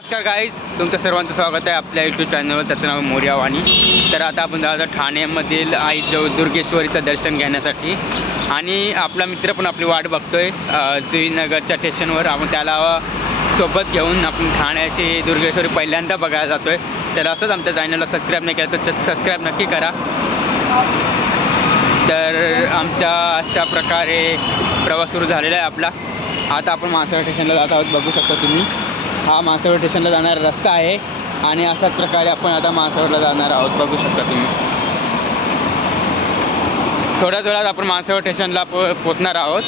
नमस्कार गाईज, तुमचं सर्वांचं स्वागत आहे आपल्या यूट्यूब चॅनलवर. त्याचं नाव मोर्या वाणी. तर आता आपण जायचं ठाण्यामधील आई दुर्गेश्वरीचं दर्शन घेण्यासाठी. आणि आपला मित्र पण आपली वाट बघतोय जुईनगरच्या स्टेशनवर. आपण त्याला सोबत घेऊन आपण ठाण्याची दुर्गेश्वरी पहिल्यांदा बघायला जातो आहे. तर असंच आमच्या चॅनलला सबस्क्राईब नाही केलं तर सबस्क्राईब नक्की करा. तर आमच्या अशा प्रकारे प्रवास सुरू झालेला आहे आपला. आता आपण माणसाळ स्टेशनला जात आहोत. बघू शकता तुम्ही, हा माणसाळ स्टेशनला जाणारा रस्ता आहे. आणि अशाच प्रकारे आपण आता माणसाळला जाणार आहोत. बघू शकता तुम्ही, थोड्याच वेळात आपण माणसाळ स्टेशनला पोचणार आहोत.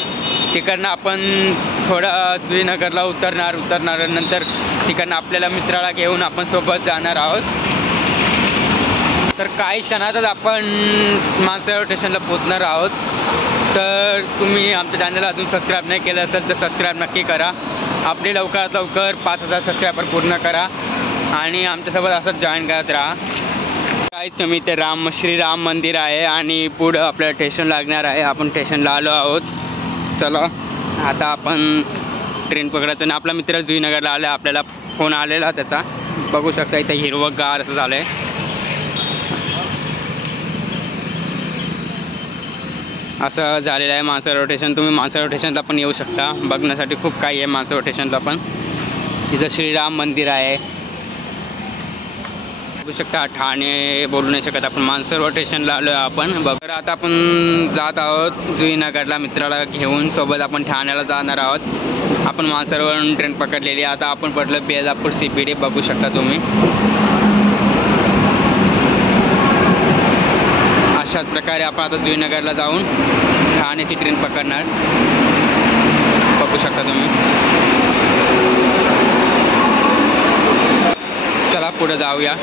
तिकडनं आपण थोडं जुईनगरला उतरणार नंतर तिकडनं आपल्याला मित्राला घेऊन आपण सोबत जाणार आहोत. तर काही क्षणातच आपण माणसाळ स्टेशनला पोचणार आहोत. तर तुम्ही आमच्या चॅनलला अजून सबस्क्राईब नाही केलं असेल तर सबस्क्राईब नक्की करा. आपली लवकरात लवकर 5000 सबस्क्रायबर पूर्ण करा आणि आमच्यासोबत असंच जॉईन करत राहा. काही तुम्ही ते श्रीराम मंदिर आहे आणि पुढं आपल्याला स्टेशन लागणार आहे. आपण स्टेशनला आलो आहोत. चला आता आपण ट्रेन पकडायचं. आणि आपला मित्र जुईनगरला आला, आपल्याला फोन आलेला त्याचा. बघू शकता इथे हिरवंगार असं झालं आहे. असं झालेलं आहे माणसाळ स्टेशन. तुम्ही माणसाळ स्टेशनला पण येऊ शकता. बघण्यासाठी खूप काही आहे माणसाळ स्टेशनला पण. तिथं श्रीराम मंदिर आहे. बघू शकता. ठाणे बोलू नाही शकत आपण. माणसाळ स्टेशनला आलो आहे आपण. बघा आता आपण जात आहोत जुईनगरला मित्राला घेऊन. सोबत आपण ठाण्याला जाणार आहोत. आपण माणसाळवरून ट्रेन पकडलेली. आता आपण पडलं बेलापूर CPD. बघू शकता तुम्ही. अशाच प्रकारे आपण आता जुईनगरला जाऊन ठाण्याची ट्रेन पकडणार. बघू शकता तुम्ही. चला पुढे जाऊया.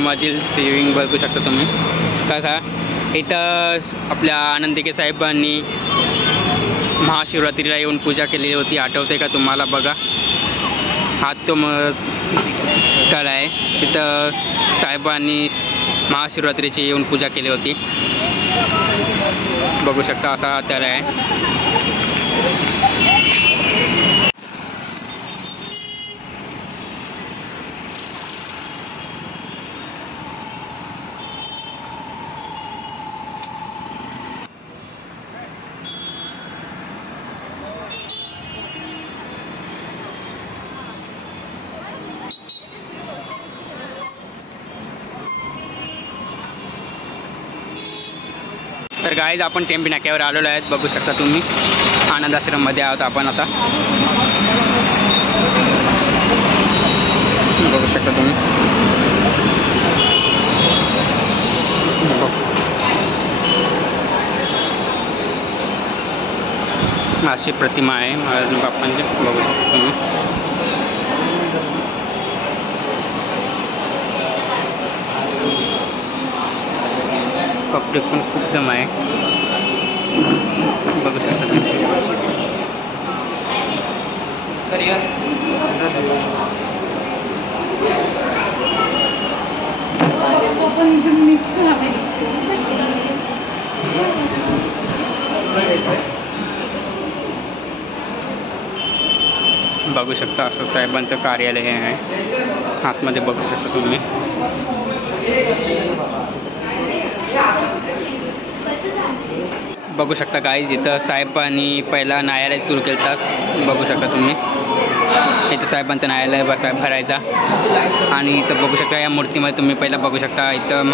मधील सेविंग बघू शकता तुम्ही कसा. इथं आपल्या आनंदिके साहेबांनी महाशिवरात्रीला येऊन पूजा केलेली होती. आठवते का तुम्हाला? बघा हा तो तळ आहे. तिथं साहेबांनी महाशिवरात्रीची येऊन पूजा केली होती. बघू शकता असा हा तळ आहे. तर गाईज आपण टेंबी नाक्यावर आलेलो आहेत. बघू शकता तुम्ही. आनंद आश्रममध्ये आहोत आपण आता. बघू शकता तुम्ही. अशी प्रतिमा आहे महाराज बाप्पांची. बघू शकता तुम्ही. पब्लिक पण खूप जमा आहे. बघू शकता तुम्ही. बघू शकता असं साहेबांचं कार्यालय आहे. आतमध्ये बघू शकता तुम्ही. बघू शकता गाईज इथं साहेबांनी पहिला न्यायालय सुरू केलं. बघू शकता तुम्ही. इथं साहेबांचं न्यायालय भरायचा. आणि इथं बघू शकता या मूर्तीमध्ये तुम्ही पहिला बघू शकता इथं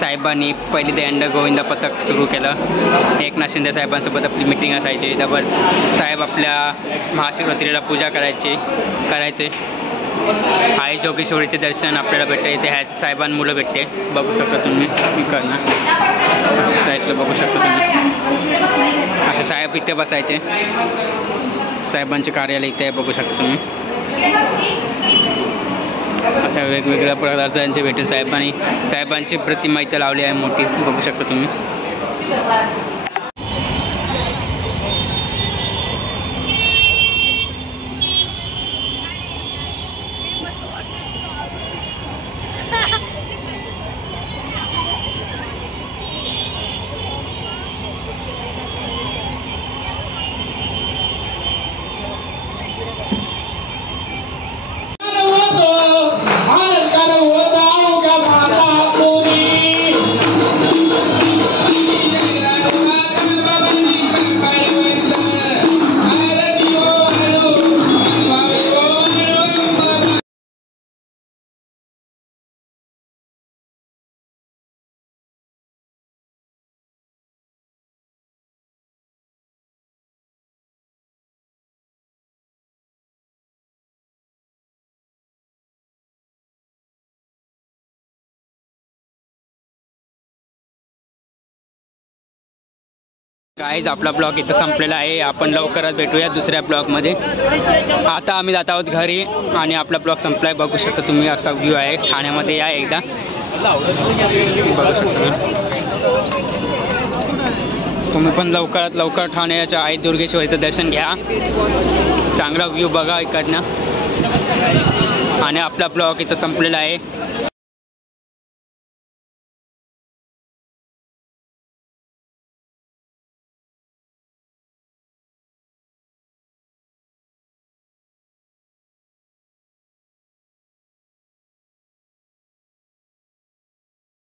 साहेबांनी पहिली दंड गोविंद पथक सुरू केलं. एकनाथ शिंदे साहेबांसोबत आपली मिटिंग असायची. त्यावर साहेब आपल्या महाशिवरात्रीला पूजा करायचे. आई जोगेश्वरीचे दर्शन आपल्याला भेटते. इथे ह्याच्या साहेबांमुळे भेटते. बघू शकता तुम्ही. साईडला बघू शकता तुम्ही. असे साहेब इथे बसायचे. साहेबांचे कार्यालय इथे बघू शकता तुम्ही. अशा वेगवेगळ्या पदार्थांचे भेटेल. साहेबांची प्रतिमा इथे लावली आहे मोठी. बघू शकता तुम्ही. गाईज आपला ब्लॉग इथं संपलेला आहे. आपण लवकरच भेटूया दुसऱ्या ब्लॉगमध्ये. आता आम्ही जात आहोत घरी आणि आपला ब्लॉग संपलाय. बघू शकता तुम्ही असा व्ह्यू आहे. ठाण्यामध्ये या एकदा बघू शकता. तुम्ही पण लवकरात लवकर ठाण्याच्या आई दुर्गेश्वरीचं दर्शन घ्या. चांगला व्ह्यू बघा इकडनं. आणि आपला ब्लॉग इथं संपलेला आहे.